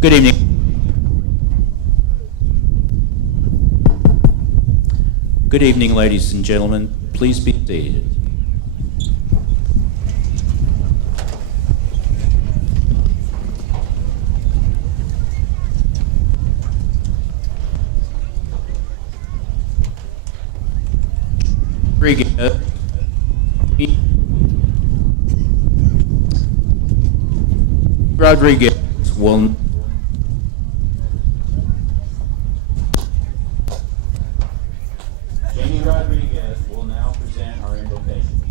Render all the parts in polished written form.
Good evening. Good evening, ladies and gentlemen. Please be seated. Rodriguez will Jamie Rodriguez will now present our invocation.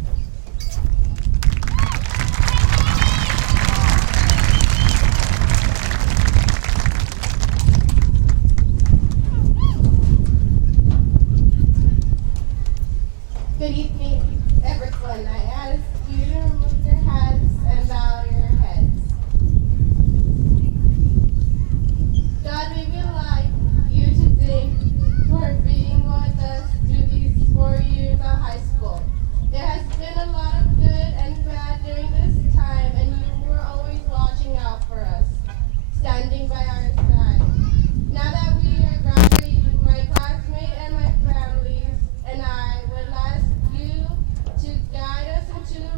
Good evening, everyone. I ask you to remove your hats and bow your heads. God, we would like you to thank for being with us through these 4 years of high school. There has been a lot of good and bad during this time, and you were always watching out for us, standing by our side. Now that we are graduating, my classmates and my families and I would ask you to guide us into the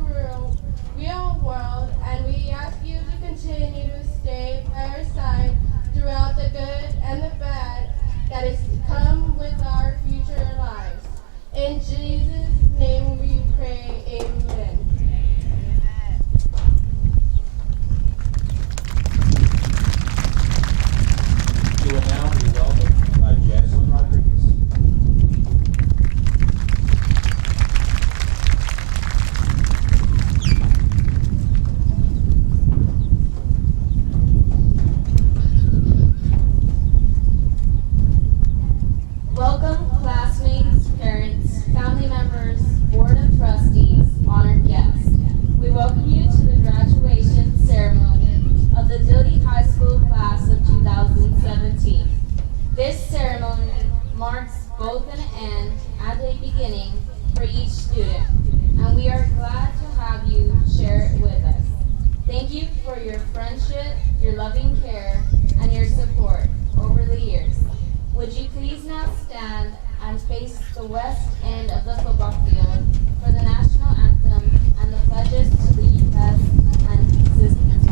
real world, and we ask you to continue to stay by our side throughout the good and the bad that is to come with our future lives. In Jesus' name we pray, amen. You will now be welcomed by Jasmine Rodriguez. Welcome, classmates, parents, family members, board of trustees, honored guests. We welcome you to the graduation ceremony of the Dilley High School class of 2017. This ceremony marks both an end and a beginning for each student, and we are glad to have you share it with us. Thank you for your friendship, your loving care, and your support over the years. Would you please now stand and face the west end of the football field for the national anthem and the pledges to the U.S. and existence.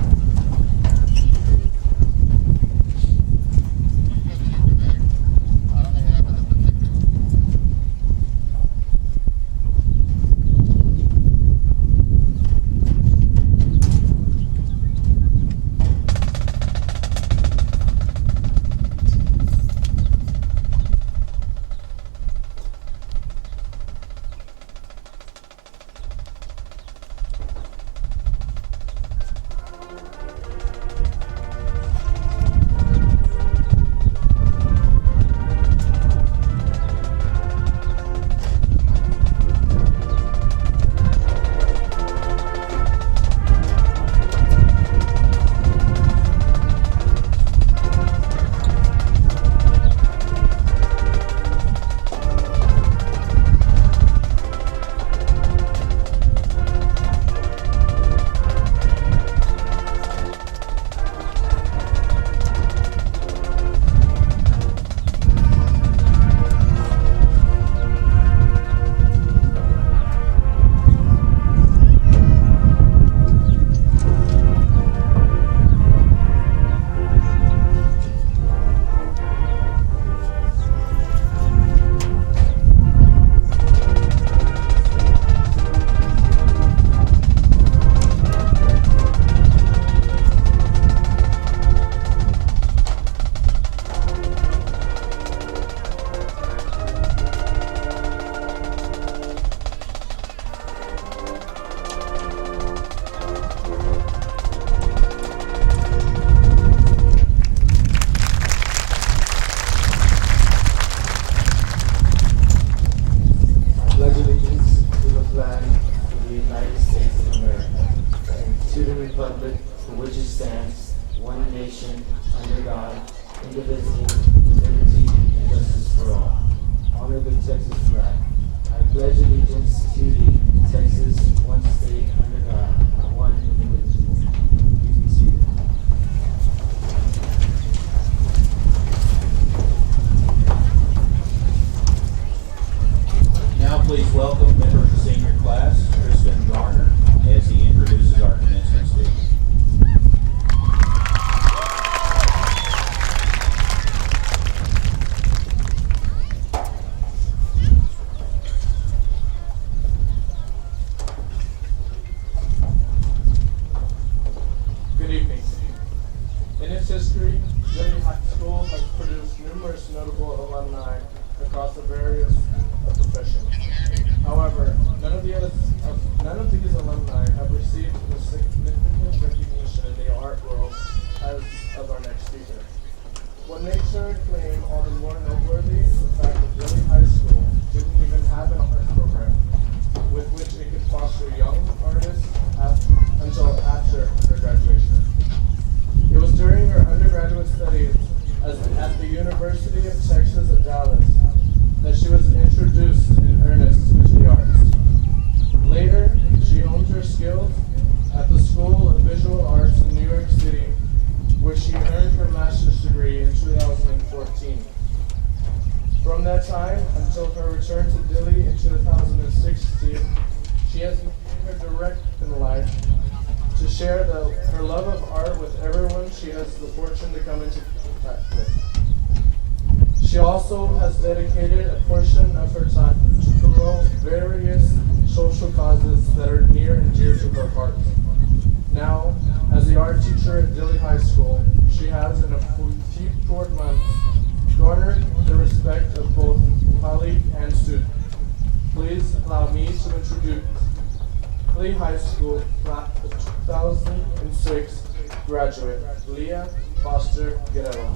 republic for which it stands, one nation, under God, indivisible, with liberty and justice for all. Honor the Texas flag. I pledge allegiance to thee, Texas, one state, under God, one indivisible. Please be seated. its history, Dilley High School has produced numerous notable alumni across the various professions. However, none of these alumni have received the significant recognition in the art world as of our next speaker. What makes her claim all the more noteworthy is the fact that Dilley High School didn't even have an art program with which it could foster young artists until after her graduation. It was during her undergraduate studies at the University of Texas at Dallas that she was introduced in earnest into the arts. Later, she honed her skills at the School of Visual Arts in New York City, where she earned her master's degree in 2014. From that time until her return to Dilley in 2016, she has made her direct in life to share her love of art with everyone she has the fortune to come into contact with. She also has dedicated a portion of her time to promote various social causes that are near and dear to her heart. Now, as the art teacher at Dilley High School, she has in a few short months garnered the respect of both colleague and student. Please allow me to introduce Dilley High School 2006 graduate, Leah Foster Guerrero.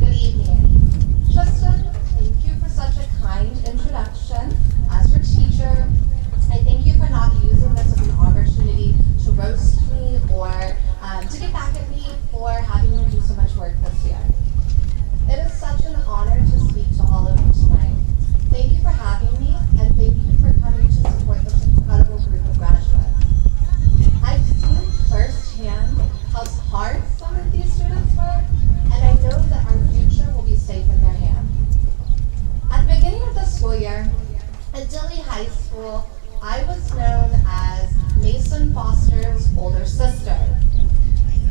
Good evening. Tristan, thank you for such a kind introduction. As your teacher, I thank you for not using this as an opportunity to roast me or to get back at me for having to do so much work this year. It is such an honor to speak to all of you tonight. Thank you for having me, and thank you for coming to support this incredible group of graduates. I've seen firsthand how hard some of these students work, and I know that our future will be safe in their hands. At the beginning of the school year, at Dilley High School, I was known as Mason Foster's older sister.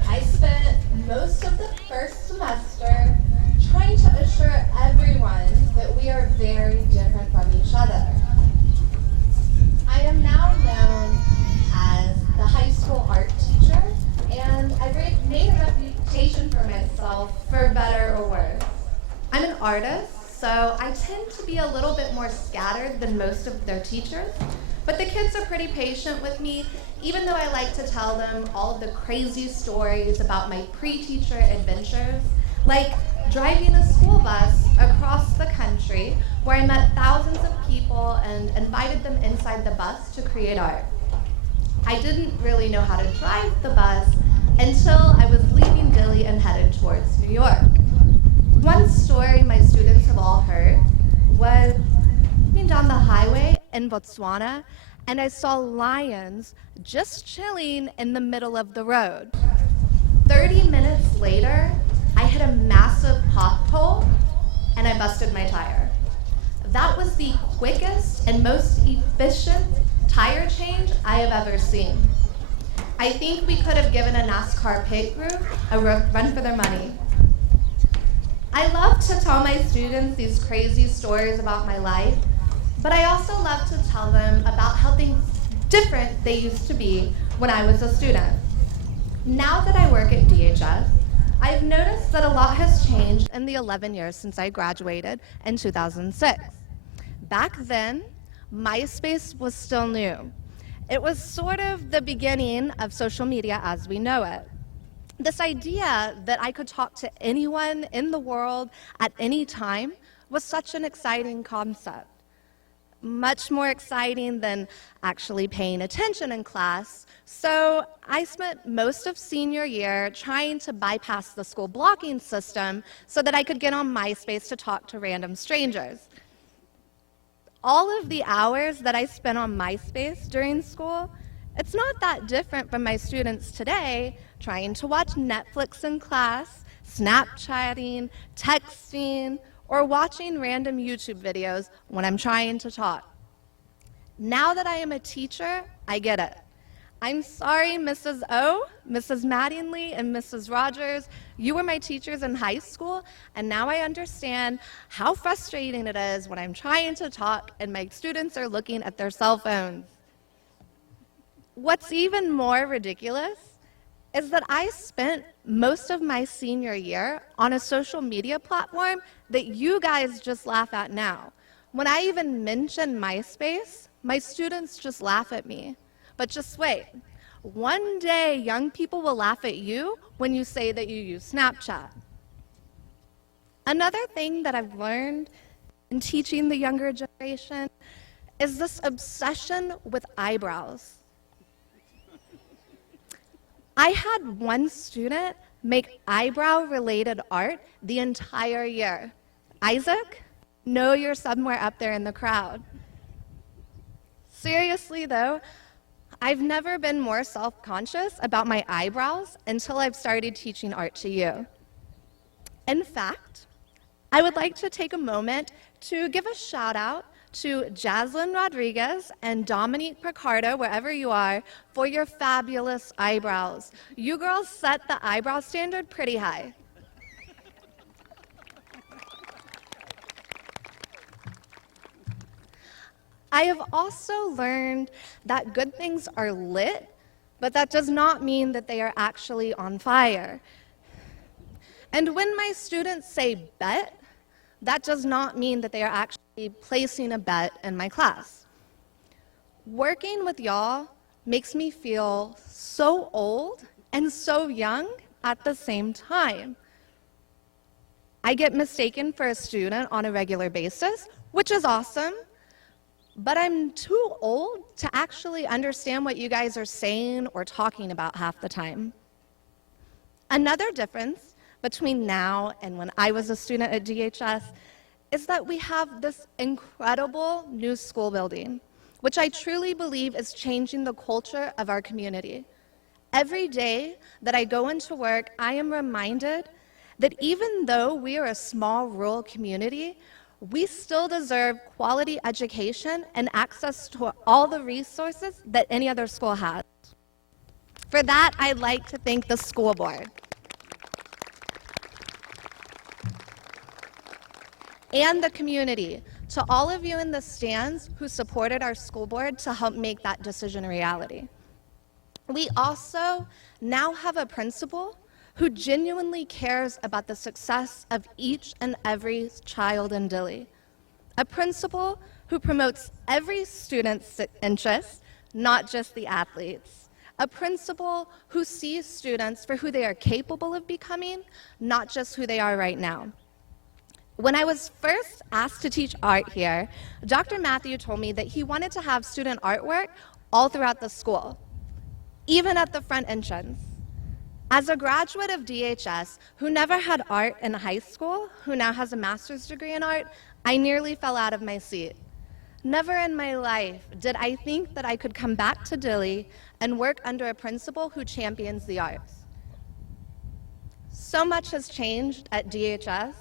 I spent most of the first semester trying to assure everyone that we are very different from each other. I am now known as the high school art teacher, and I've made a reputation for myself for better or worse. I'm an artist, so I tend to be a little bit more scattered than most of their teachers, but the kids are pretty patient with me, even though I like to tell them all of the crazy stories about my pre-teacher adventures, like driving a school bus across the country where I met thousands of people and invited them inside the bus to create art. I didn't really know how to drive the bus until I was leaving Dilley and headed towards New York. One story my students have all heard was driving down the highway in Botswana, and I saw lions just chilling in the middle of the road. 30 minutes later, I hit a massive pothole and I busted my tire. That was the quickest and most efficient tire change I have ever seen. I think we could have given a NASCAR pit crew a run for their money. I love to tell my students these crazy stories about my life, but I also love to tell them about how different they used to be when I was a student. Now that I work at DHS, I've noticed that a lot has changed in the 11 years since I graduated in 2006. Back then, MySpace was still new. It was sort of the beginning of social media as we know it. This idea that I could talk to anyone in the world at any time was such an exciting concept. Much more exciting than actually paying attention in class. So I spent most of senior year trying to bypass the school blocking system so that I could get on MySpace to talk to random strangers. All of the hours that I spent on MySpace during school, it's not that different from my students today trying to watch Netflix in class, Snapchatting, texting, or watching random YouTube videos when I'm trying to talk. Now that I am a teacher, I get it. I'm sorry, Mrs. O, Mrs. Mattingly, and Mrs. Rogers. You were my teachers in high school, and now I understand how frustrating it is when I'm trying to talk and my students are looking at their cell phones. What's even more ridiculous is that I spent most of my senior year on a social media platform that you guys just laugh at now. When I even mention MySpace, my students just laugh at me. But just wait. One day, young people will laugh at you when you say that you use Snapchat. Another thing that I've learned in teaching the younger generation is this obsession with eyebrows. I had one student make eyebrow-related art the entire year. Isaac, know you're somewhere up there in the crowd. Seriously though, I've never been more self-conscious about my eyebrows until I've started teaching art to you. In fact, I would like to take a moment to give a shout out to Jaslyn Rodriguez and Dominique Picardo, wherever you are, for your fabulous eyebrows. You girls set the eyebrow standard pretty high. I have also learned that good things are lit, but that does not mean that they are actually on fire. And when my students say bet, that does not mean that they are actually placing a bet in my class. Working with y'all makes me feel so old and so young at the same time. I get mistaken for a student on a regular basis, which is awesome, but I'm too old to actually understand what you guys are saying or talking about half the time. Another difference between now and when I was a student at DHS is that we have this incredible new school building, which I truly believe is changing the culture of our community. Every day that I go into work, I am reminded that even though we are a small rural community, we still deserve quality education and access to all the resources that any other school has. For that, I'd like to thank the school board and the community, to all of you in the stands who supported our school board to help make that decision a reality. We also now have a principal who genuinely cares about the success of each and every child in Dilley. A principal who promotes every student's interests, not just the athletes. A principal who sees students for who they are capable of becoming, not just who they are right now. When I was first asked to teach art here, Dr. Matthew told me that he wanted to have student artwork all throughout the school, even at the front entrance. As a graduate of DHS who never had art in high school, who now has a master's degree in art, I nearly fell out of my seat. Never in my life did I think that I could come back to Dilley and work under a principal who champions the arts. So much has changed at DHS,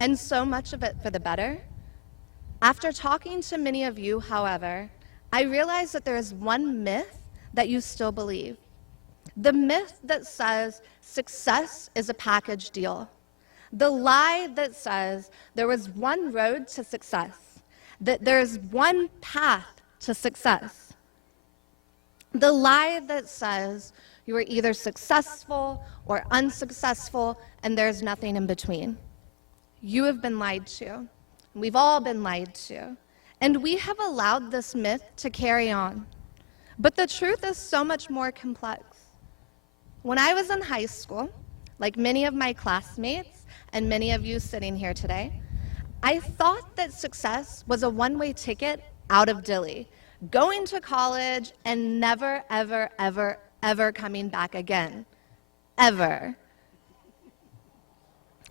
and so much of it for the better. After talking to many of you, however, I realized that there is one myth that you still believe. The myth that says success is a package deal. The lie that says there is one road to success, that there is one path to success. The lie that says you are either successful or unsuccessful and there's nothing in between. You have been lied to. We've all been lied to. And we have allowed this myth to carry on. But the truth is so much more complex. When I was in high school, like many of my classmates and many of you sitting here today, I thought that success was a one-way ticket out of Dilley, going to college and never, ever, ever, ever coming back again. Ever.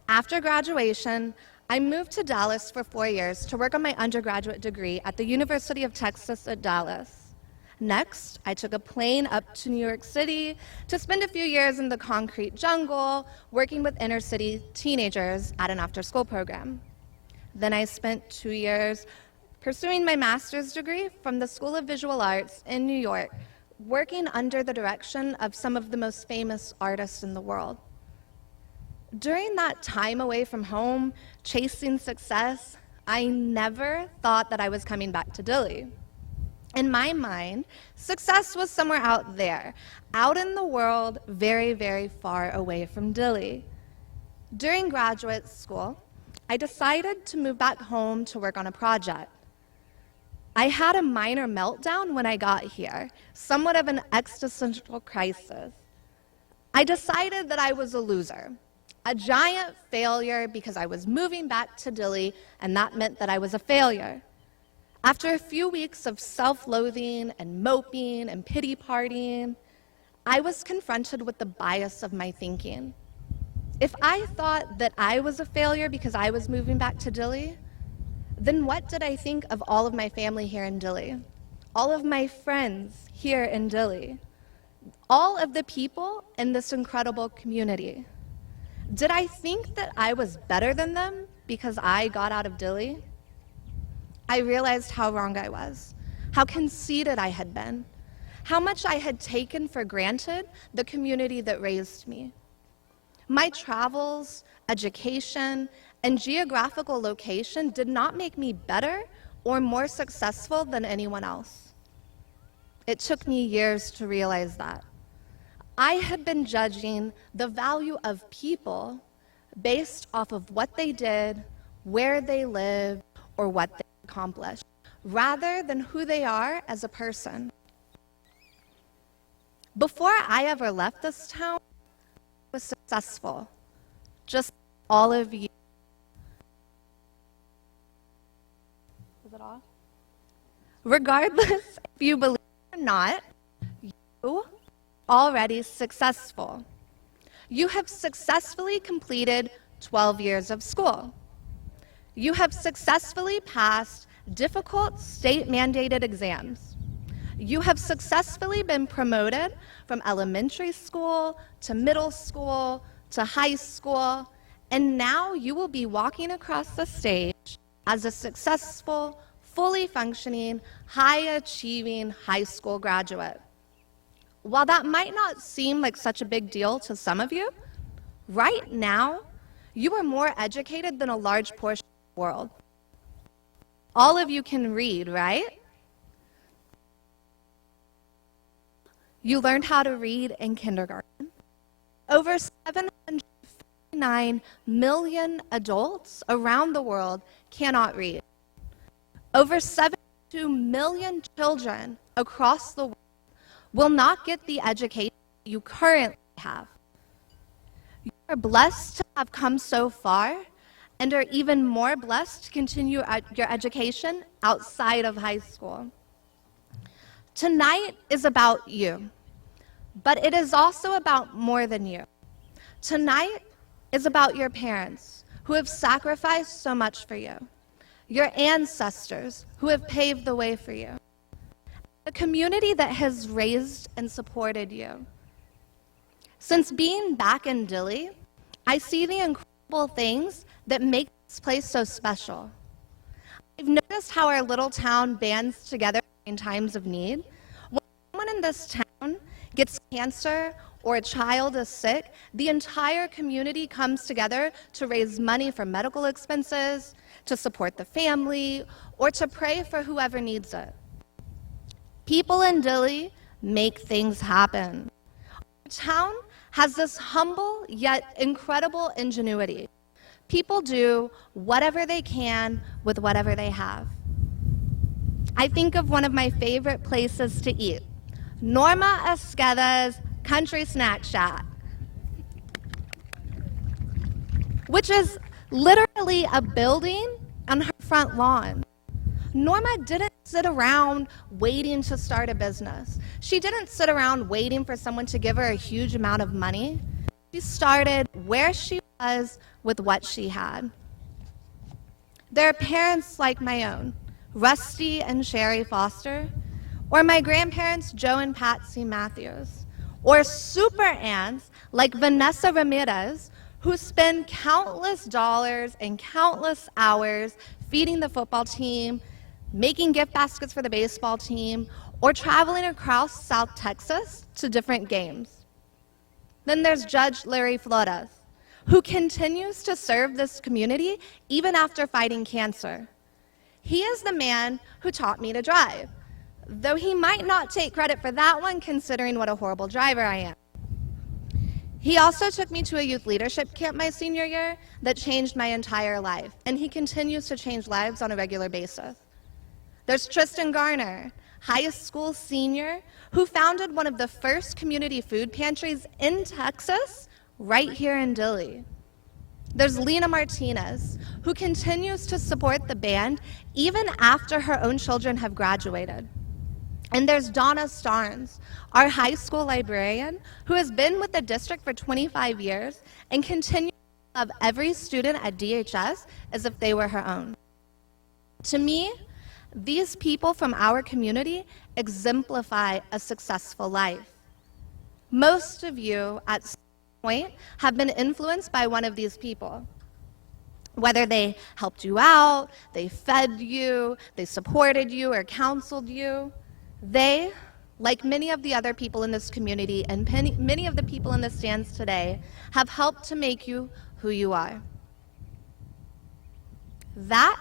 After graduation, I moved to Dallas for 4 years to work on my undergraduate degree at the University of Texas at Dallas. Next, I took a plane up to New York City to spend a few years in the concrete jungle, working with inner-city teenagers at an after-school program. Then I spent 2 years pursuing my master's degree from the School of Visual Arts in New York, working under the direction of some of the most famous artists in the world. During that time away from home, chasing success, I never thought that I was coming back to Dilley. In my mind, success was somewhere out there, out in the world, very, very far away from Dilley. During graduate school, I decided to move back home to work on a project. I had a minor meltdown when I got here, somewhat of an existential crisis. I decided that I was a loser, a giant failure because I was moving back to Dilley, and that meant that I was a failure. After a few weeks of self-loathing and moping and pity partying, I was confronted with the bias of my thinking. If I thought that I was a failure because I was moving back to Dilley, then what did I think of all of my family here in Dilley? All of my friends here in Dilley? All of the people in this incredible community? Did I think that I was better than them because I got out of Dilley? I realized how wrong I was, how conceited I had been, how much I had taken for granted the community that raised me. My travels, education, and geographical location did not make me better or more successful than anyone else. It took me years to realize that. I had been judging the value of people based off of what they did, where they lived, or what they accomplished, rather than who they are as a person. Before I ever left this town, I was successful, just like all of you. Is it off? Regardless if you believe it or not, you are already successful. You have successfully completed 12 years of school. You have successfully passed difficult state-mandated exams. You have successfully been promoted from elementary school to middle school to high school, and now you will be walking across the stage as a successful, fully functioning, high-achieving high school graduate. While that might not seem like such a big deal to some of you, right now, you are more educated than a large portion of the world. All of you can read, right? You learned how to read in kindergarten. Over 759 million adults around the world cannot read. Over 72 million children across the world will not get the education you currently have. You are blessed to have come so far and are even more blessed to continue your education outside of high school. Tonight is about you, but it is also about more than you. Tonight is about your parents who have sacrificed so much for you, your ancestors who have paved the way for you, the community that has raised and supported you. Since being back in Dilley, I see the incredible things that make this place so special. I've noticed how our little town bands together in times of need. When someone in this town gets cancer or a child is sick, the entire community comes together to raise money for medical expenses, to support the family, or to pray for whoever needs it. People in Dilley make things happen. Our town has this humble yet incredible ingenuity. People do whatever they can with whatever they have. I think of one of my favorite places to eat, Norma Esqueda's Country Snack Shack, which is literally a building on her front lawn. Norma didn't sit around waiting to start a business. She didn't sit around waiting for someone to give her a huge amount of money. She started where she was with what she had. There are parents like my own, Rusty and Sherry Foster, or my grandparents, Joe and Patsy Matthews, or super aunts like Vanessa Ramirez, who spend countless dollars and countless hours feeding the football team, making gift baskets for the baseball team, or traveling across South Texas to different games. Then there's Judge Larry Flores, who continues to serve this community even after fighting cancer. He is the man who taught me to drive, though he might not take credit for that one considering what a horrible driver I am. He also took me to a youth leadership camp my senior year that changed my entire life, and he continues to change lives on a regular basis. There's Tristan Garner, high school senior, who founded one of the first community food pantries in Texas, right here in Dilley. There's Lena Martinez, who continues to support the band even after her own children have graduated. And there's Donna Starnes, our high school librarian, who has been with the district for 25 years and continues to love every student at DHS as if they were her own. To me, these people from our community exemplify a successful life. Most of you at some point have been influenced by one of these people. Whether they helped you out, they fed you, they supported you, or counseled you, they, like many of the other people in this community and many of the people in the stands today, have helped to make you who you are. That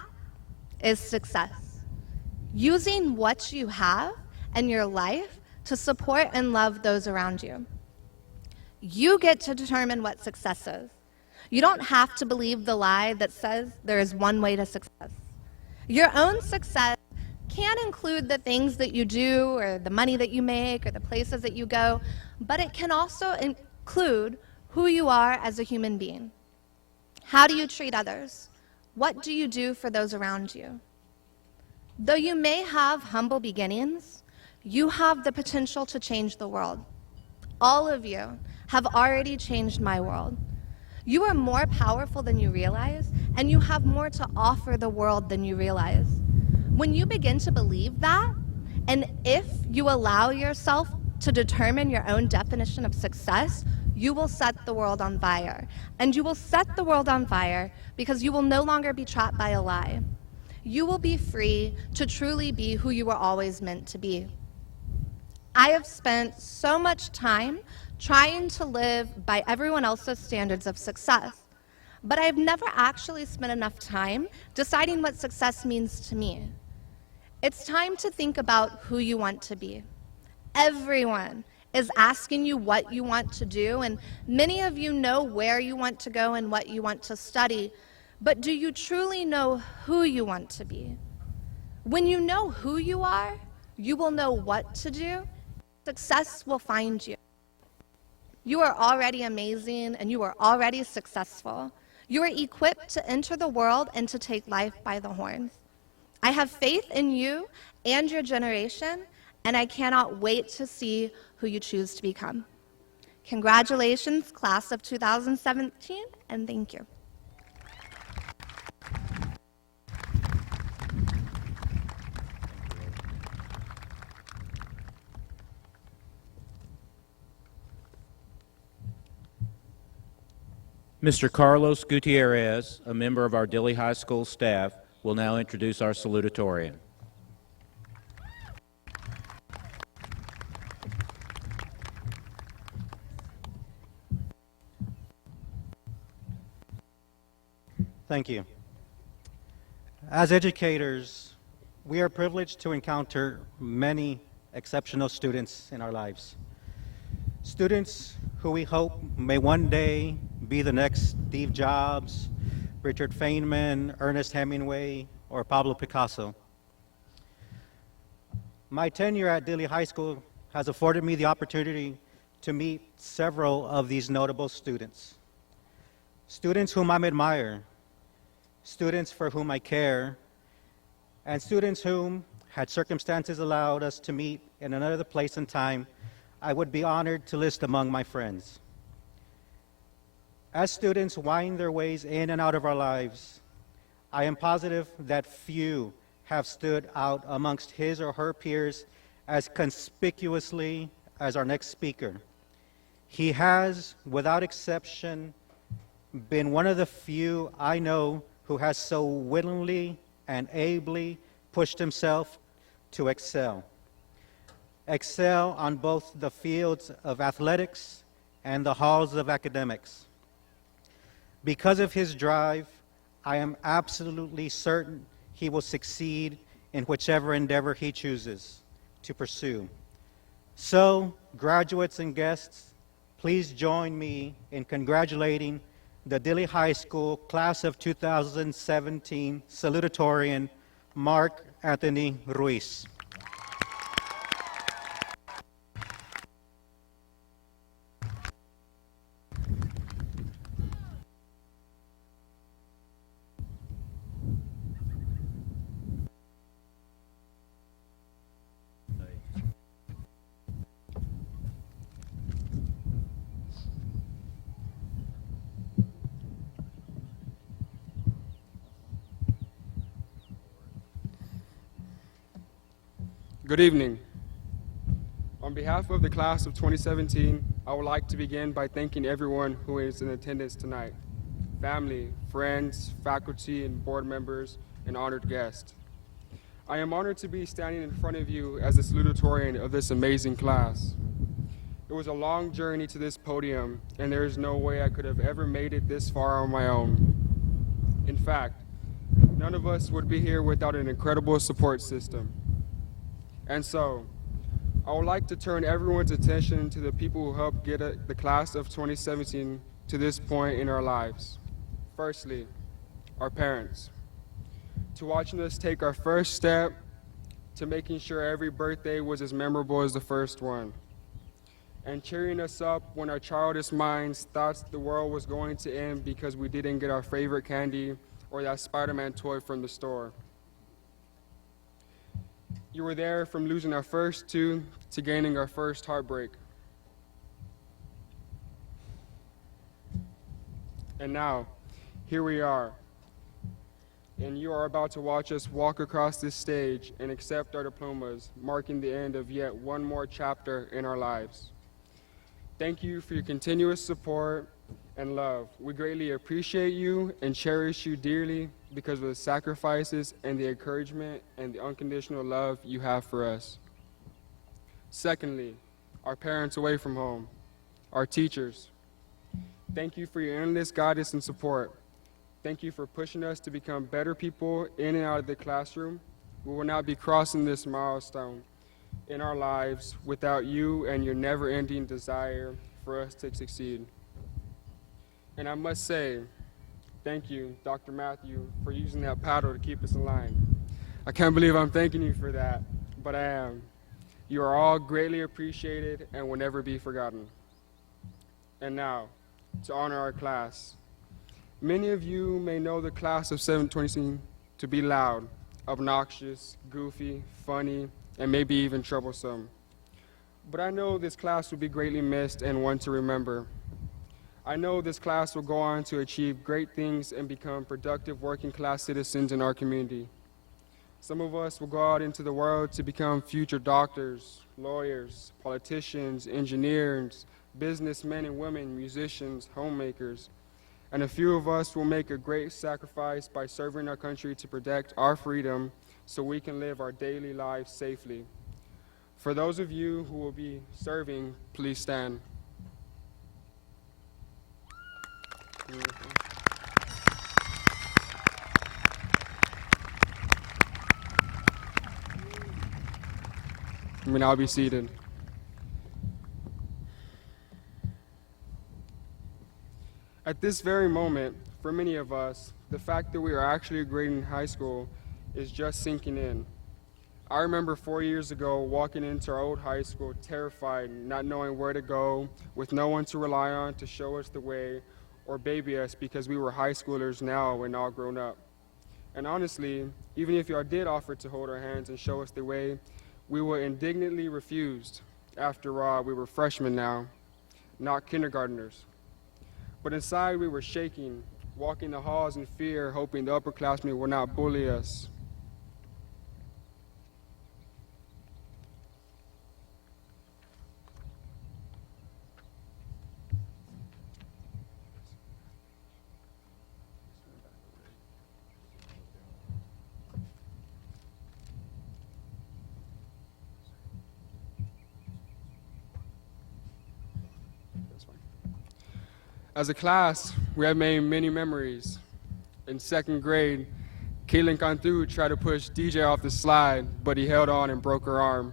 is success. Using what you have and your life to support and love those around you. You get to determine what success is. You don't have to believe the lie that says there is one way to success. Your own success can include the things that you do or the money that you make or the places that you go, but it can also include who you are as a human being. How do you treat others? What do you do for those around you? Though you may have humble beginnings, you have the potential to change the world. All of you have already changed my world. You are more powerful than you realize, and you have more to offer the world than you realize. When you begin to believe that, and if you allow yourself to determine your own definition of success, you will set the world on fire. And you will set the world on fire because you will no longer be trapped by a lie. You will be free to truly be who you were always meant to be. I have spent so much time trying to live by everyone else's standards of success, but I've never actually spent enough time deciding what success means to me. It's time to think about who you want to be. Everyone is asking you what you want to do, and many of you know where you want to go and what you want to study, but do you truly know who you want to be? When you know who you are, you will know what to do. Success will find you. You are already amazing and you are already successful. You are equipped to enter the world and to take life by the horns. I have faith in you and your generation, and I cannot wait to see who you choose to become. Congratulations, class of 2017, and thank you. Mr. Carlos Gutierrez, a member of our Dilley High School staff, will now introduce our salutatorian. Thank you. As educators, we are privileged to encounter many exceptional students in our lives. Students who we hope may one day be the next Steve Jobs, Richard Feynman, Ernest Hemingway, or Pablo Picasso. My tenure at Dilley High School has afforded me the opportunity to meet several of these notable students. Students whom I admire, students for whom I care, and students whom, had circumstances allowed us to meet in another place and time, I would be honored to list among my friends. As students wind their ways in and out of our lives, I am positive that few have stood out amongst his or her peers as conspicuously as our next speaker. He has, without exception, been one of the few I know who has so willingly and ably pushed himself to excel. excel on both the fields of athletics and the halls of academics. Because of his drive, I am absolutely certain he will succeed in whichever endeavor he chooses to pursue. So, graduates and guests, please join me in congratulating the Dilley High School Class of 2017 Salutatorian, Mark Anthony Ruiz. Good evening. On behalf of the class of 2017, I would like to begin by thanking everyone who is in attendance tonight: family, friends, faculty, and board members, and honored guests. I am honored to be standing in front of you as the salutatorian of this amazing class. It was a long journey to this podium, and there is no way I could have ever made it this far on my own. In fact, none of us would be here without an incredible support system. And so, I would like to turn everyone's attention to the people who helped get the class of 2017 to this point in our lives. Firstly, our parents. To watching us take our first step, to making sure every birthday was as memorable as the first one, and cheering us up when our childish minds thought the world was going to end because we didn't get our favorite candy or that Spider-Man toy from the store. You were there from losing our first tooth to gaining our first heartbreak. And now, here we are. And you are about to watch us walk across this stage and accept our diplomas, marking the end of yet one more chapter in our lives. Thank you for your continuous support and love. We greatly appreciate you and cherish you dearly because of the sacrifices and the encouragement and the unconditional love you have for us. Secondly, our parents away from home, our teachers. Thank you for your endless guidance and support. Thank you for pushing us to become better people in and out of the classroom. We will not be crossing this milestone in our lives without you and your never-ending desire for us to succeed. And I must say, thank you, Dr. Matthew, for using that paddle to keep us in line. I can't believe I'm thanking you for that, but I am. You are all greatly appreciated and will never be forgotten. And now, to honor our class. Many of you may know the class of 720 to be loud, obnoxious, goofy, funny, and maybe even troublesome. But I know this class will be greatly missed and one to remember. I know this class will go on to achieve great things and become productive working class citizens in our community. Some of us will go out into the world to become future doctors, lawyers, politicians, engineers, businessmen and women, musicians, homemakers. And a few of us will make a great sacrifice by serving our country to protect our freedom so we can live our daily lives safely. For those of you who will be serving, please stand. You may now be seated. At this very moment, for many of us, the fact that we are actually grading high school is just sinking in. I remember 4 years ago walking into our old high school terrified, not knowing where to go, with no one to rely on to show us the way or baby us because we were high schoolers now and all grown up. And honestly, even if y'all did offer to hold our hands and show us the way, we were indignantly refused. After all, we were freshmen now, not kindergartners. But inside we were shaking, walking the halls in fear, hoping the upperclassmen would not bully us. As a class, we have made many memories. In second grade, Caitlin Canthu tried to push DJ off the slide, but he held on and broke her arm.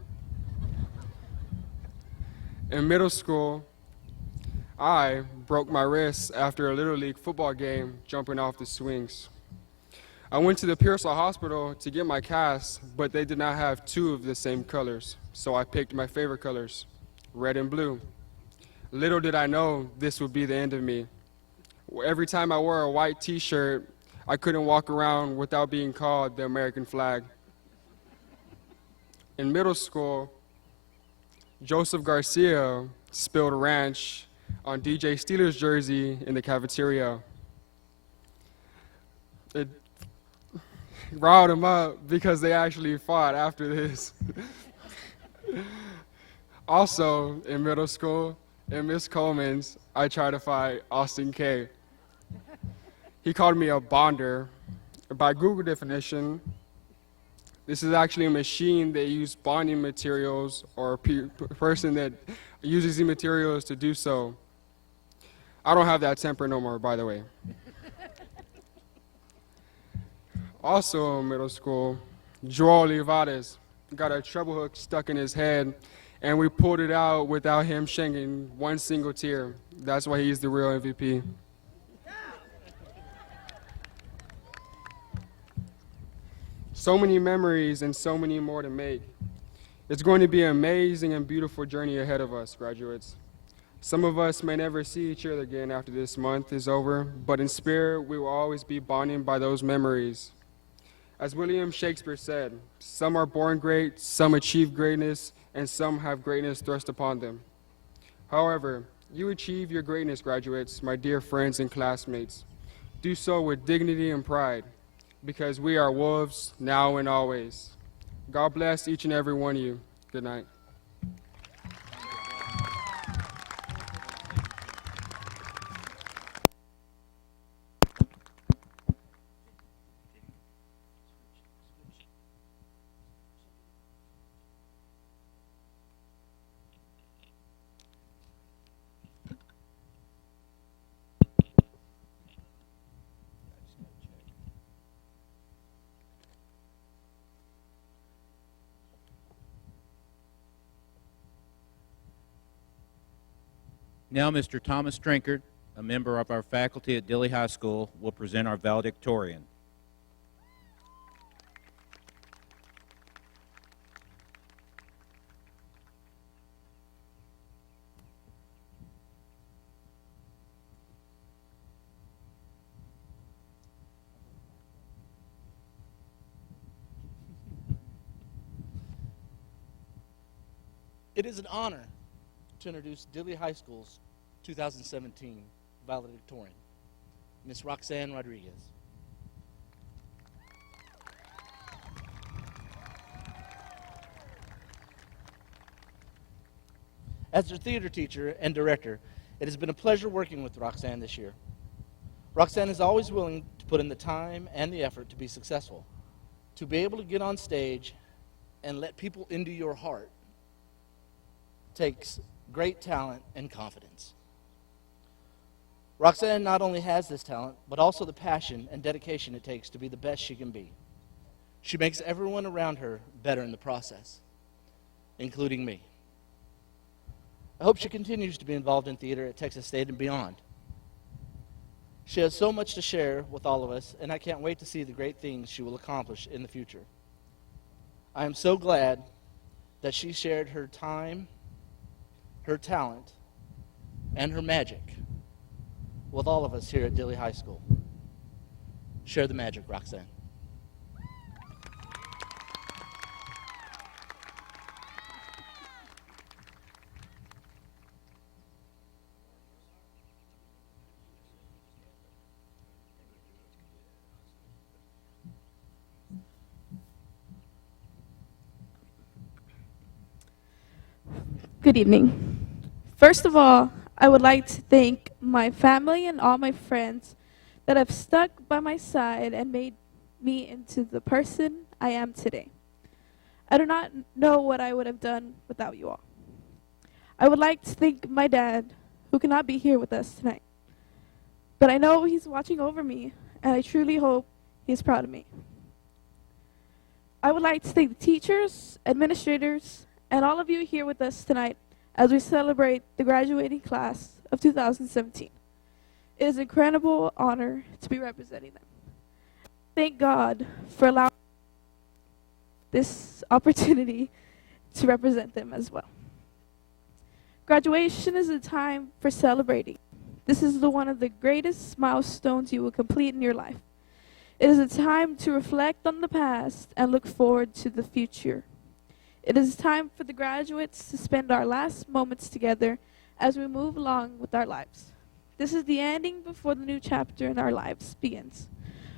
In middle school, I broke my wrist after a Little League football game jumping off the swings. I went to the Pearsall Hospital to get my cast, but they did not have two of the same colors, so I picked my favorite colors, red and blue. Little did I know this would be the end of me. Every time I wore a white t-shirt, I couldn't walk around without being called the American flag. In middle school, Joseph Garcia spilled ranch on DJ Steeler's jersey in the cafeteria. It riled him up because they actually fought after this. Also, in middle school, in Miss Coleman's, I tried to fight Austin K. He called me a bonder. By Google definition, this is actually a machine that uses bonding materials or a person that uses these materials to do so. I don't have that temper no more, by the way. Also in middle school, Joel Olivares got a treble hook stuck in his head, and we pulled it out without him shedding one single tear. That's why he's the real MVP. So many memories and so many more to make. It's going to be an amazing and beautiful journey ahead of us, graduates. Some of us may never see each other again after this month is over, but in spirit, we will always be bonded by those memories. As William Shakespeare said, some are born great, some achieve greatness, and some have greatness thrust upon them. However, you achieve your greatness, graduates, my dear friends and classmates. Do so with dignity and pride, because we are wolves now and always. God bless each and every one of you. Good night. Now, Mr. Thomas Drinkard, a member of our faculty at Dilley High School, will present our valedictorian. It is an honor to introduce Dilley High School's 2017 valedictorian, Miss Roxanne Rodriguez. As their theater teacher and director, it has been a pleasure working with Roxanne this year. Roxanne is always willing to put in the time and the effort to be successful. To be able to get on stage and let people into your heart takes great talent and confidence. Roxanne not only has this talent, but also the passion and dedication it takes to be the best she can be. She makes everyone around her better in the process, including me. I hope she continues to be involved in theater at Texas State and beyond. She has so much to share with all of us, and I can't wait to see the great things she will accomplish in the future. I am so glad that she shared her time, her talent, and her magic with all of us here at Dilley High School. Share the magic, Roxanne. Good evening. First of all, I would like to thank my family and all my friends that have stuck by my side and made me into the person I am today. I do not know what I would have done without you all. I would like to thank my dad, who cannot be here with us tonight. But I know he's watching over me, and I truly hope he's proud of me. I would like to thank the teachers, administrators, and all of you here with us tonight as we celebrate the graduating class of 2017. It is an incredible honor to be representing them. Thank God for allowing this opportunity to represent them as well. Graduation is a time for celebrating. This is one of the greatest milestones you will complete in your life. It is a time to reflect on the past and look forward to the future. It is time for the graduates to spend our last moments together as we move along with our lives. This is the ending before the new chapter in our lives begins.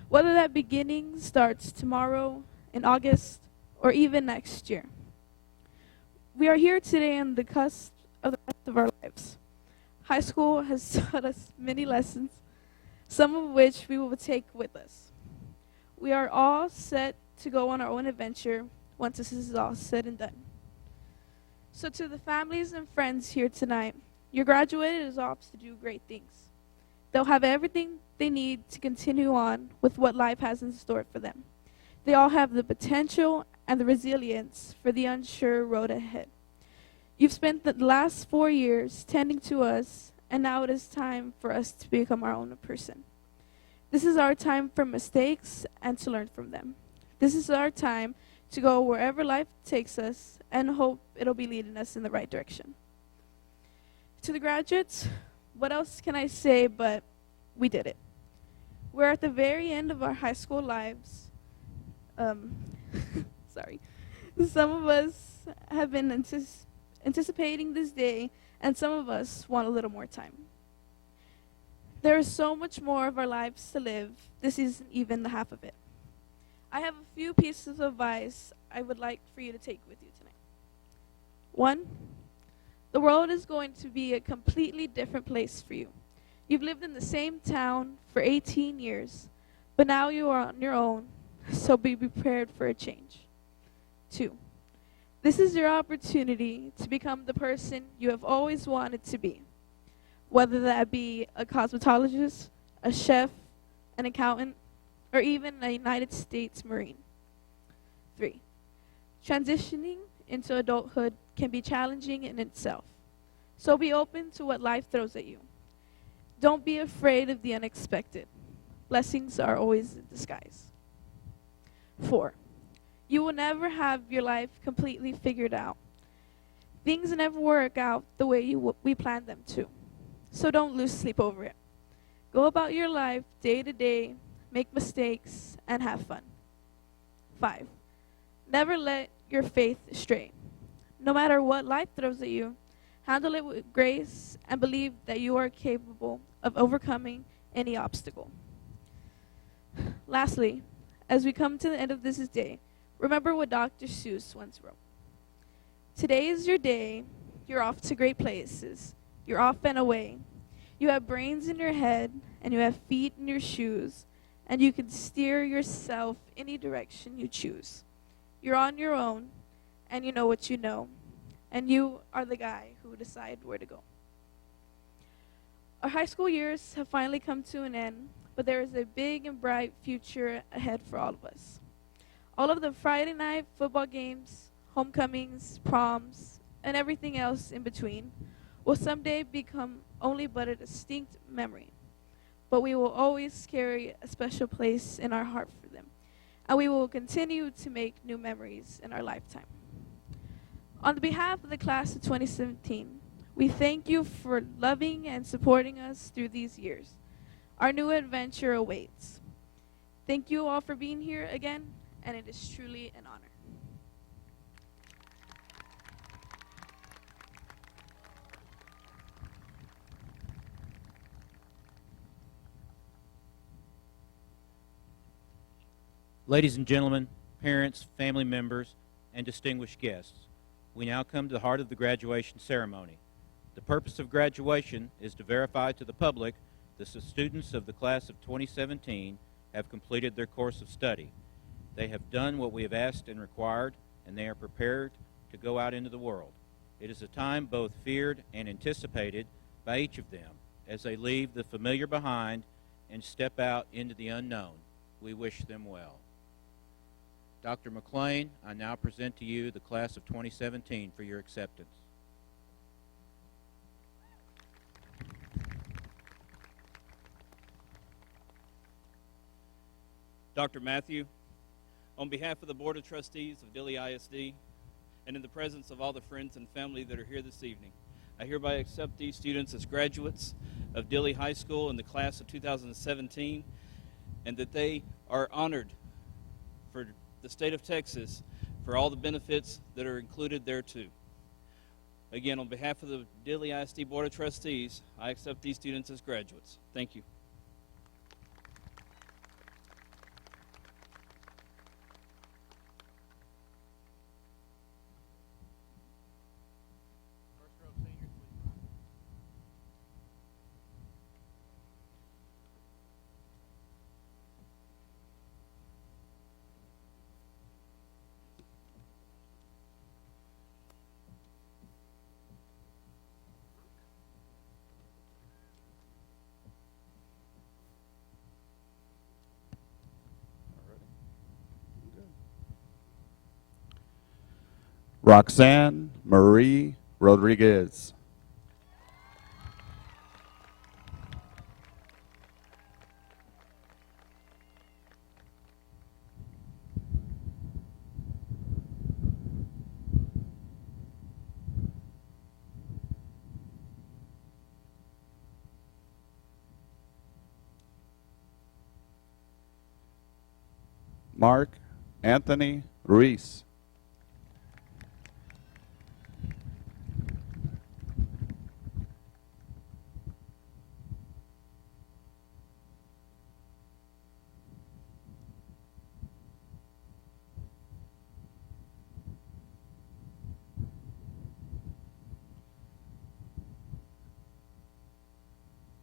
Whether that beginning starts tomorrow, in August, or even next year. We are here today on the cusp of the rest of our lives. High school has taught us many lessons, some of which we will take with us. We are all set to go on our own adventure once this is all said and done. So to the families and friends here tonight, your graduated is off to do great things. They'll have everything they need to continue on with what life has in store for them. They all have the potential and the resilience for the unsure road ahead. You've spent the last 4 years tending to us, and now it is time for us to become our own person. This is our time for mistakes and to learn from them. This is our time to go wherever life takes us and hope it'll be leading us in the right direction. To the graduates, what else can I say but we did it. We're at the very end of our high school lives. Sorry. Some of us have been anticipating this day, and some of us want a little more time. There is so much more of our lives to live. This isn't even the half of it. I have a few pieces of advice I would like for you to take with you tonight. 1, the world is going to be a completely different place for you. You've lived in the same town for 18 years, but now you are on your own, so be prepared for a change. 2, this is your opportunity to become the person you have always wanted to be, whether that be a cosmetologist, a chef, an accountant, or even a United States Marine. 3, transitioning into adulthood can be challenging in itself, so be open to what life throws at you. Don't be afraid of the unexpected. Blessings are always in disguise. 4, you will never have your life completely figured out. Things never work out the way we planned them to, so don't lose sleep over it. Go about your life day to day, make mistakes, and have fun. 5, never let your faith stray. No matter what life throws at you, handle it with grace and believe that you are capable of overcoming any obstacle. Lastly, as we come to the end of this day, remember what Dr. Seuss once wrote. Today is your day. You're off to great places. You're off and away. You have brains in your head, and you have feet in your shoes, and you can steer yourself any direction you choose. You're on your own, and you know what you know, and you are the guy who will decide where to go. Our high school years have finally come to an end, but there is a big and bright future ahead for all of us. All of the Friday night football games, homecomings, proms, and everything else in between will someday become only but a distinct memory. But we will always carry a special place in our heart for them, and we will continue to make new memories in our lifetime. On behalf of the class of 2017, we thank you for loving and supporting us through these years. Our new adventure awaits. Thank you all for being here again, and it is truly an honor. Ladies and gentlemen, parents, family members, and distinguished guests, we now come to the heart of the graduation ceremony. The purpose of graduation is to verify to the public that the students of the class of 2017 have completed their course of study. They have done what we have asked and required, and they are prepared to go out into the world. It is a time both feared and anticipated by each of them. as they leave the familiar behind and step out into the unknown. We wish them well. Dr. McLean, I now present to you the class of 2017 for your acceptance. Dr. Matthew, on behalf of the Board of Trustees of Dilley ISD, and in the presence of all the friends and family that are here this evening, I hereby accept these students as graduates of Dilley High School in the class of 2017, and that they are honored for the state of Texas for all the benefits that are included thereto. Again, on behalf of the Dilley ISD Board of Trustees, I accept these students as graduates. Thank you. Roxanne Marie Rodriguez. Mark Anthony Ruiz.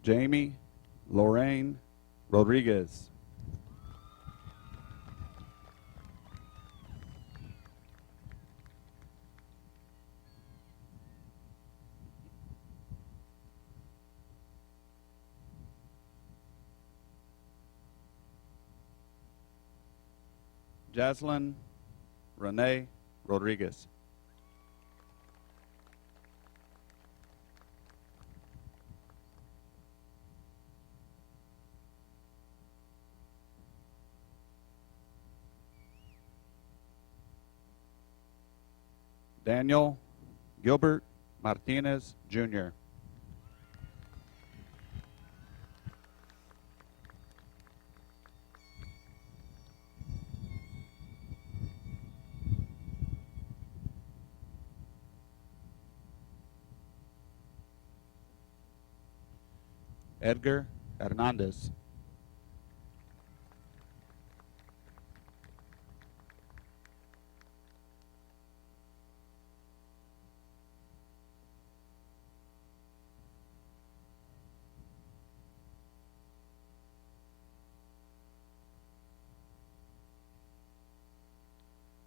Jamie Lorraine Rodriguez. Jaslyn Renee Rodriguez. Daniel Gilbert Martinez, Jr. Edgar Hernandez.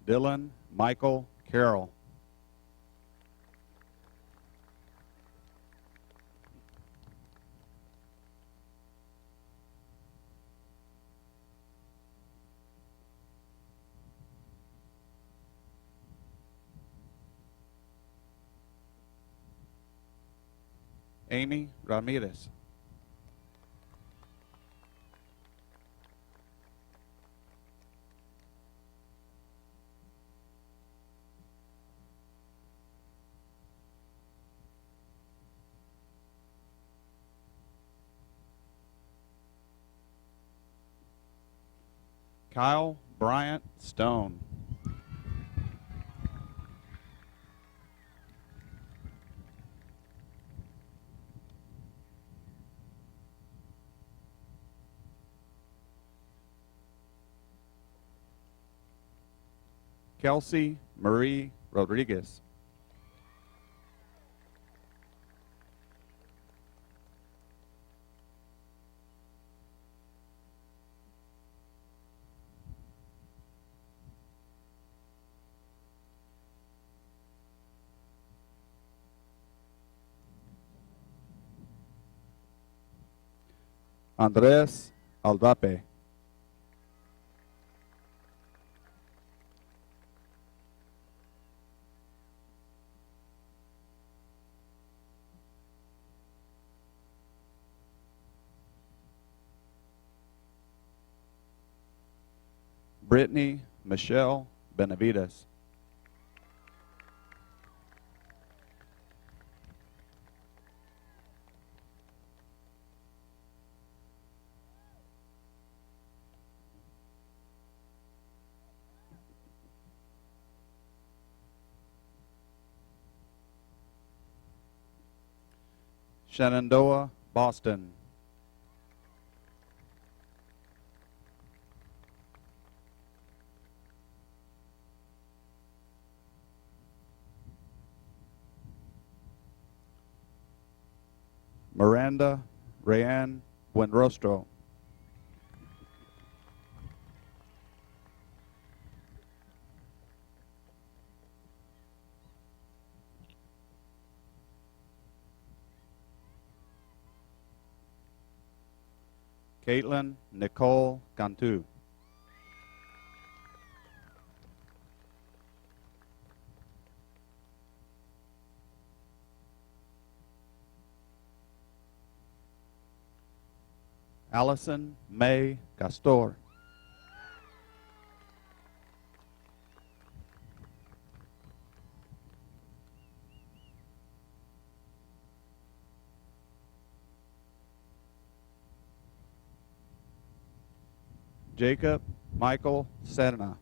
Dylan Michael Carroll. Amy Ramirez. Kyle Bryant Stone. Kelsey Marie Rodriguez. Andres Aldape. Brittany Michelle Benavides. Shenandoah Boston. Miranda Rayanne Buenrostro. Caitlin Nicole Cantu. Allison May Castor. Jacob Michael Serna.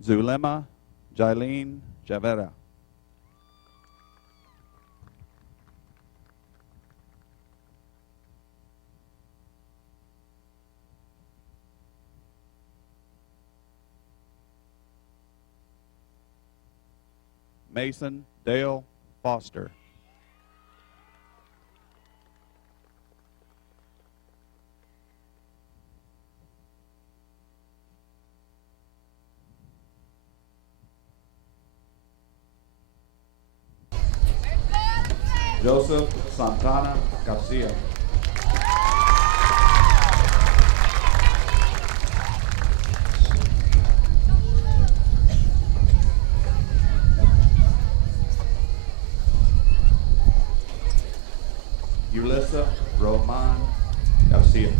Zulema Jailene Javera. Mason Dale Foster. Joseph Santana Garcia. Ulissa Roman Garcia.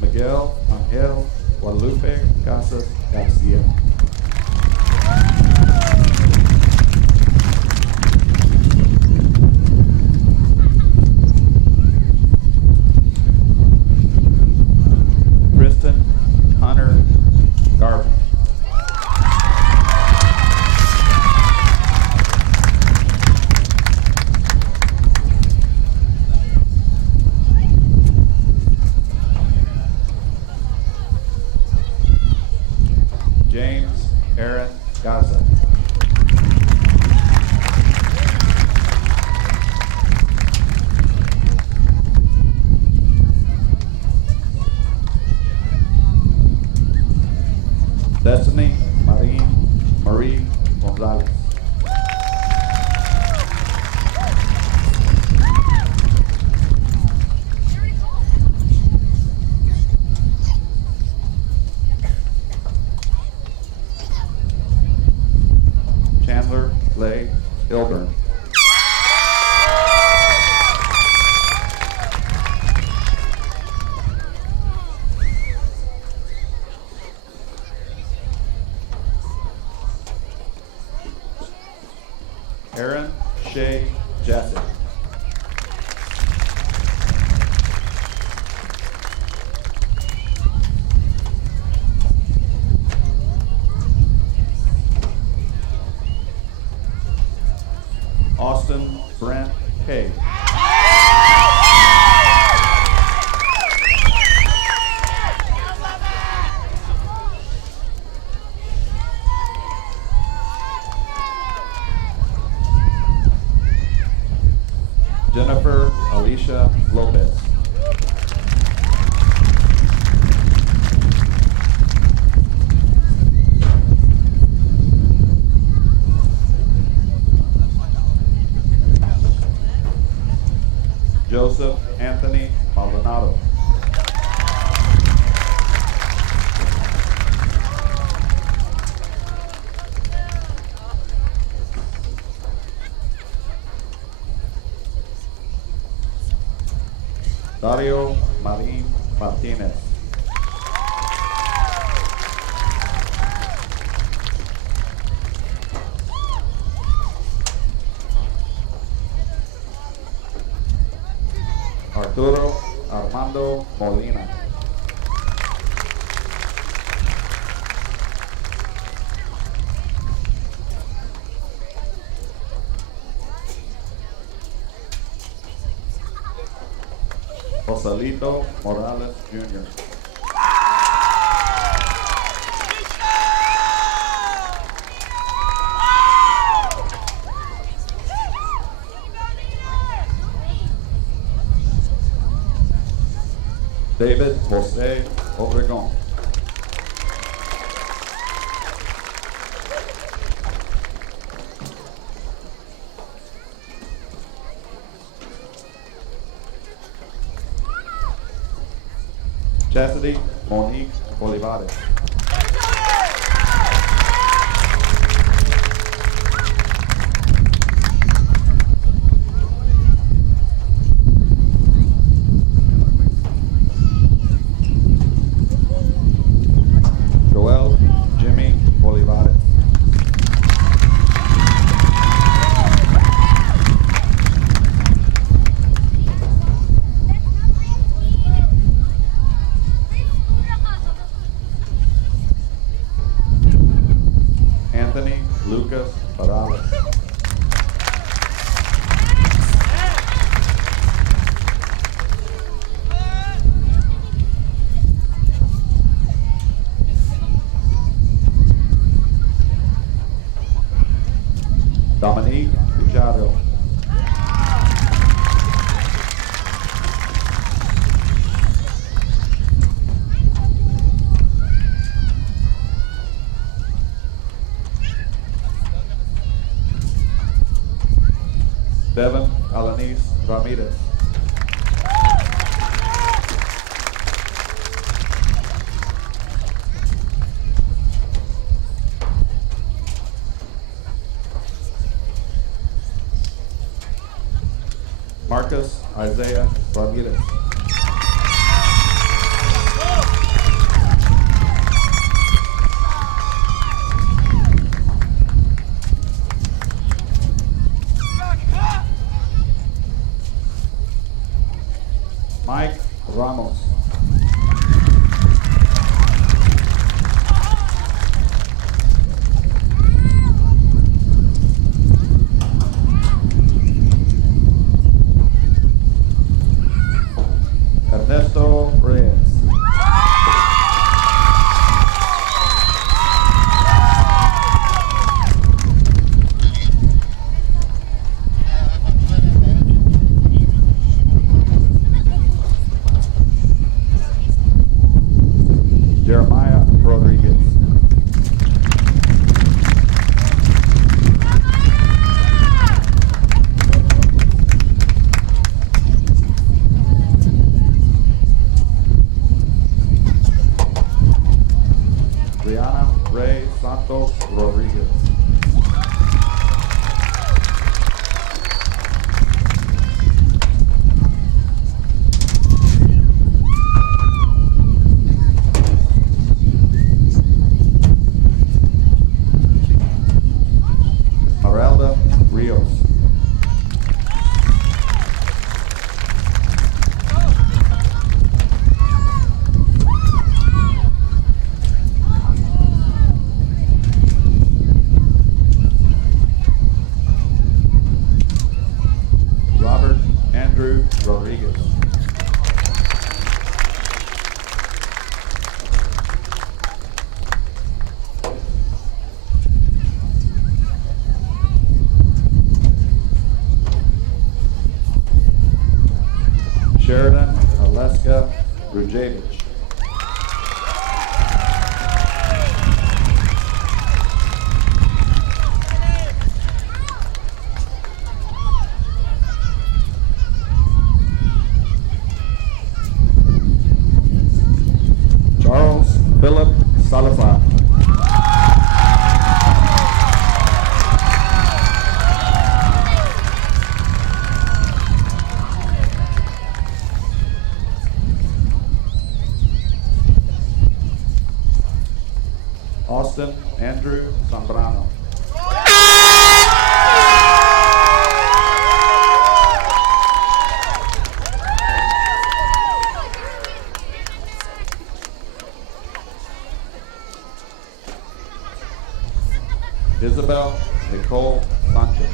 Miguel Angel Guadalupe Casas Garcia. Kristen Hunter Garvin. James Aaron Gaza. Destiny Marie Gonzalez. Chandler Lay Ilburn. Aaron Shea Jesse. Austin Brent Hay. Jennifer Alicia Lopez. Joseph Anthony Maldonado. Dario Marin Martinez. Arturo Armando Molina. Joselito Morales Jr. David Jose Obregon. Chastity Monique Olivares. Joel Jimmy Olivares. Anthony Lucas Morales. Dominique Pichardo. Devin Alanis Ramirez. Marcus Isaiah Ramirez. Mike Ramos. Ernesto Ruiz. Jeremiah Rodriguez. Brianna Ray Santos Rodriguez. Esmeralda Rios. Robert Andrew Rodriguez. Sheridan Aleska Rujevich. Charles Philip Salazar. Austin Andrew Zambrano. Isabel Nicole Sanchez.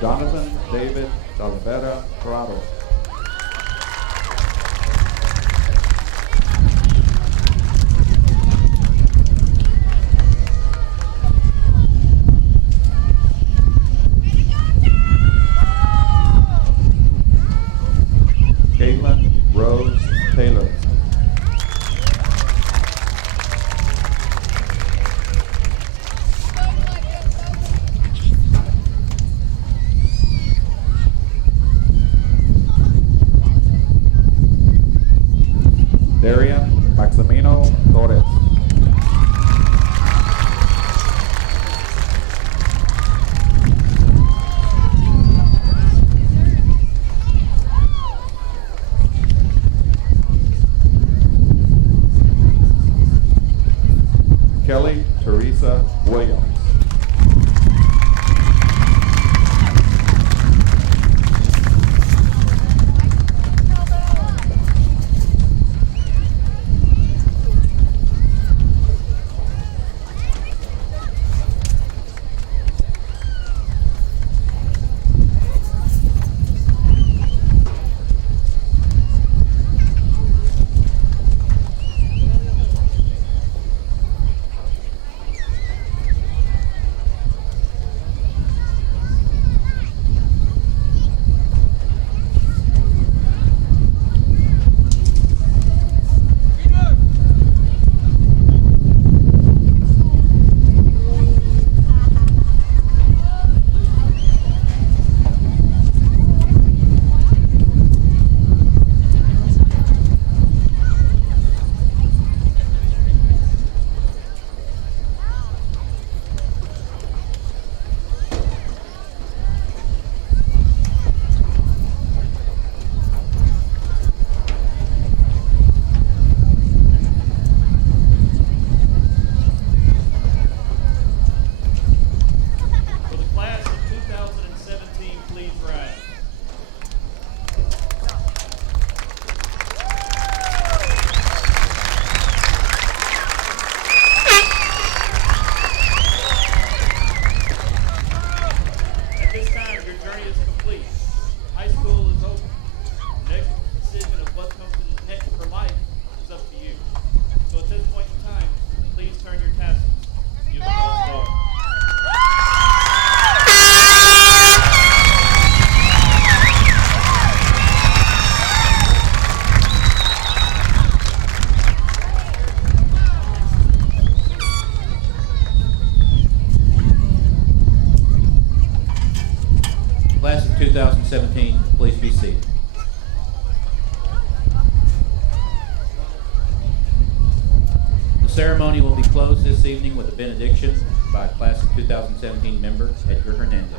Jonathan David Talavera Prado. Caitlin Rose Taylor. Darian Maximino Torres. Kelly Teresa Williams. For the class of 2017, please rise. At this time, your journey is complete. High school is over. Next decision of what comes next for life is up to you. So at this point in time, please turn your tassels. You have a false start. Class of 2017, please be seated. The ceremony will be closed this evening with a benediction by Class of 2017 member Edgar Hernandez.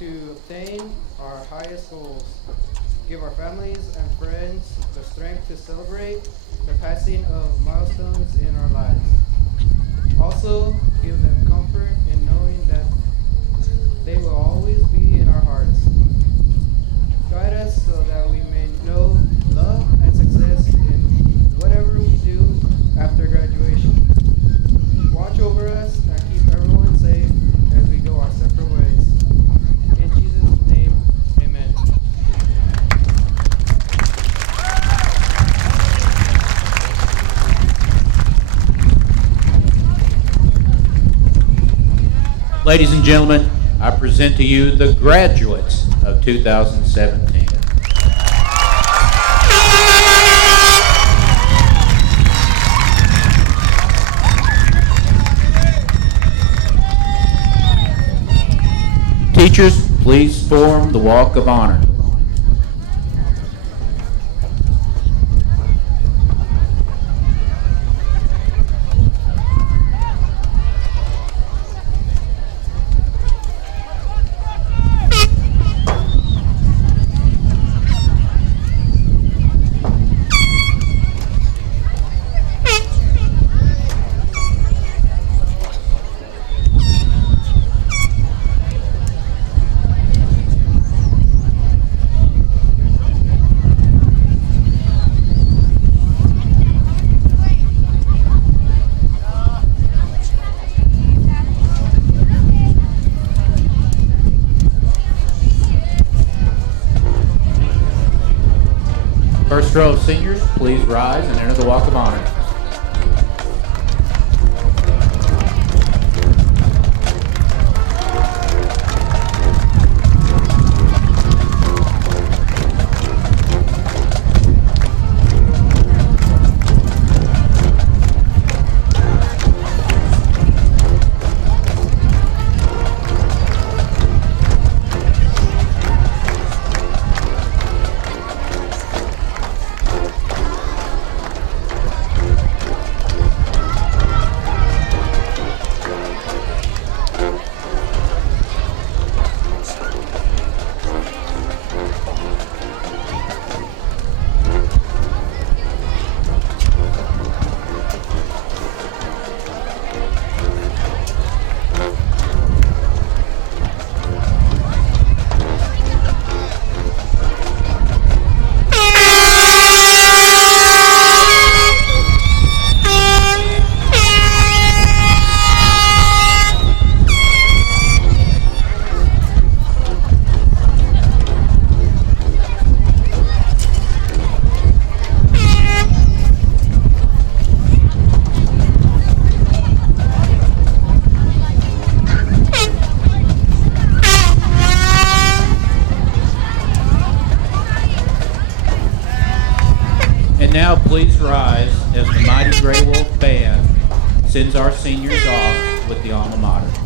to obtain our highest goals. Give our families and friends the strength to celebrate the passing of milestones in our lives. Also, give them comfort in knowing that they will always be in our hearts. Guide us so that we may know love and success in whatever we do after graduation. Watch over us and keep everyone safe as we go our separate ways. In Jesus' name, amen. Ladies and gentlemen, I present to you the graduates of 2017. Teachers, please form the Walk of Honor. First row of seniors, please rise and enter the Walk of Honor. And now please rise as the mighty Grey Wolf Band sends our seniors off with the alma mater.